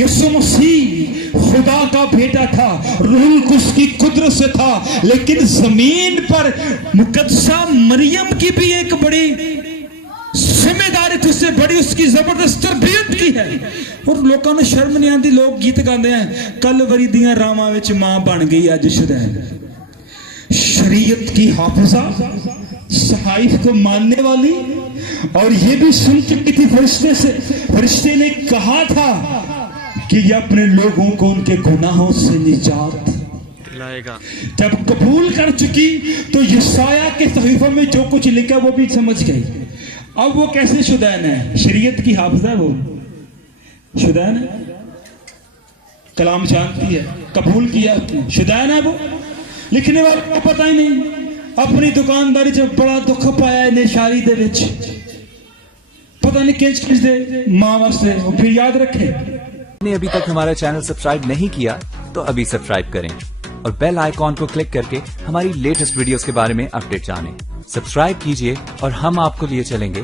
यीशु मसीह खुदा का बेटा था, रूह उसकी कुदरत से था, लेकिन जमीन पर मुकद्दसा मरियम की भी एक बड़ी जिम्मेदारी थी, उससे बड़ी उसकी जबरदस्त तरबियत की है। और लोगों ने शर्म नहीं आती, लोग गीत गाते हैं कलवरी दियां रावां विच मां बन गई अज शुदैन। शरीयत की हाफिजा, सहाइफ को मानने वाली, और ये भी सुन चुकी थी फरिश्ते से, फरिश्ते ने कहा था कि ये अपने लोगों को उनके गुनाहों से निजात दिलाएगा। जब कबूल कर चुकी तो यशाया के सहीफों में जो कुछ लिखा वो भी समझ गई। अब वो कैसे शुदैन है? शरीयत की हाफिजा, वो शुदैन है, कलाम जानती है, कबूल किया, शुदैन है वो। लिखने वाले को पता ही नहीं, अपनी दुकानदारी जब बड़ा दुख पाया इन्हें शारी दे विच, पता नहीं किस किस दे मां वास्ते, वो फिर याद रखे। आपने अभी तक हमारा चैनल सब्सक्राइब नहीं किया तो अभी सब्सक्राइब करें और बेल आइकॉन को क्लिक करके हमारी लेटेस्ट वीडियोस के बारे में अपडेट जानें। सब्सक्राइब कीजिए और हम आपको लिए चलेंगे